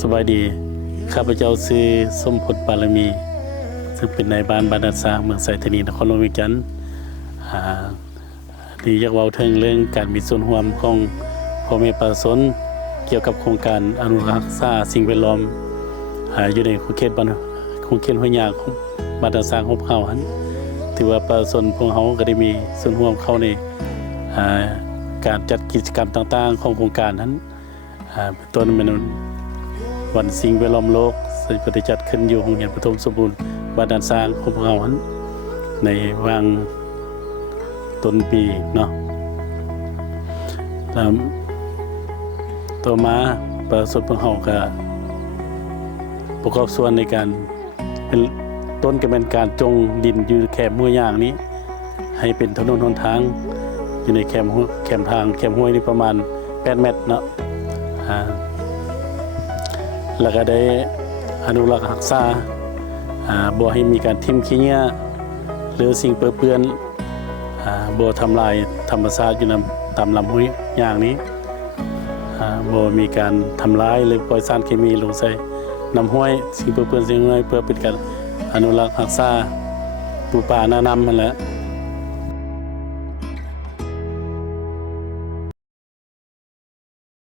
สบายดีข้าพเจ้าชื่อสมพลปารมีซึ่งเป็นนายบ้านบ้านนาสร้างเมืองไสธานีนครหลวงเวียงจันทน์ที่อยากเว้าถึงเรื่องการมีส่วนร่วมของพ่อแม่ประชาชนเกี่ยวกับโครงการอนุรักษาสิ่งแวดล้อมอยู่ในเขตบ้านห้วยยางของบ้านนาสร้างของเฮาหั่นถือว่าประชาชนพวกเฮาก็ได้มีส่วนร่วมเข้าในการจัดกิจกรรมต่างๆของโครงการนั้นเป็นต้นเป็นวันสิ่งแวดล้อมโลกซึ่งได้จัดขึ้นอยู่โรงเรียนปฐมสมบูรณ์บ้านด่านสร้างของเราในวางต้นปีเนาะแล้วต่อมาประสบของเราก็ประกอบส่วนในการเป็นต้นก็เป็นการจงดินอยู่แคมห้วยยางนี้ให้เป็นถนนหนทางอยู่ในแคมทางแคมห้วยนี่ประมาณ8 เมตรเนาะแล้วก็ได้อนุรักษ์รักษาบ่ให้มีการทิ่มขี้เหงื่อหรือสิ่งเปื้อนบ่ทำลายธรรมชาติอยู่ตามลำห้วยอย่างนี้บ่มีการทำลายหรือปล่อยสารเคมีลงใส่น้ำห้วยสิ่งเปื้อนสิ่งอะไรเพื่อเป็นการอนุรักษ์รักษาปูป่าหน้าน้ำนั่นแหละ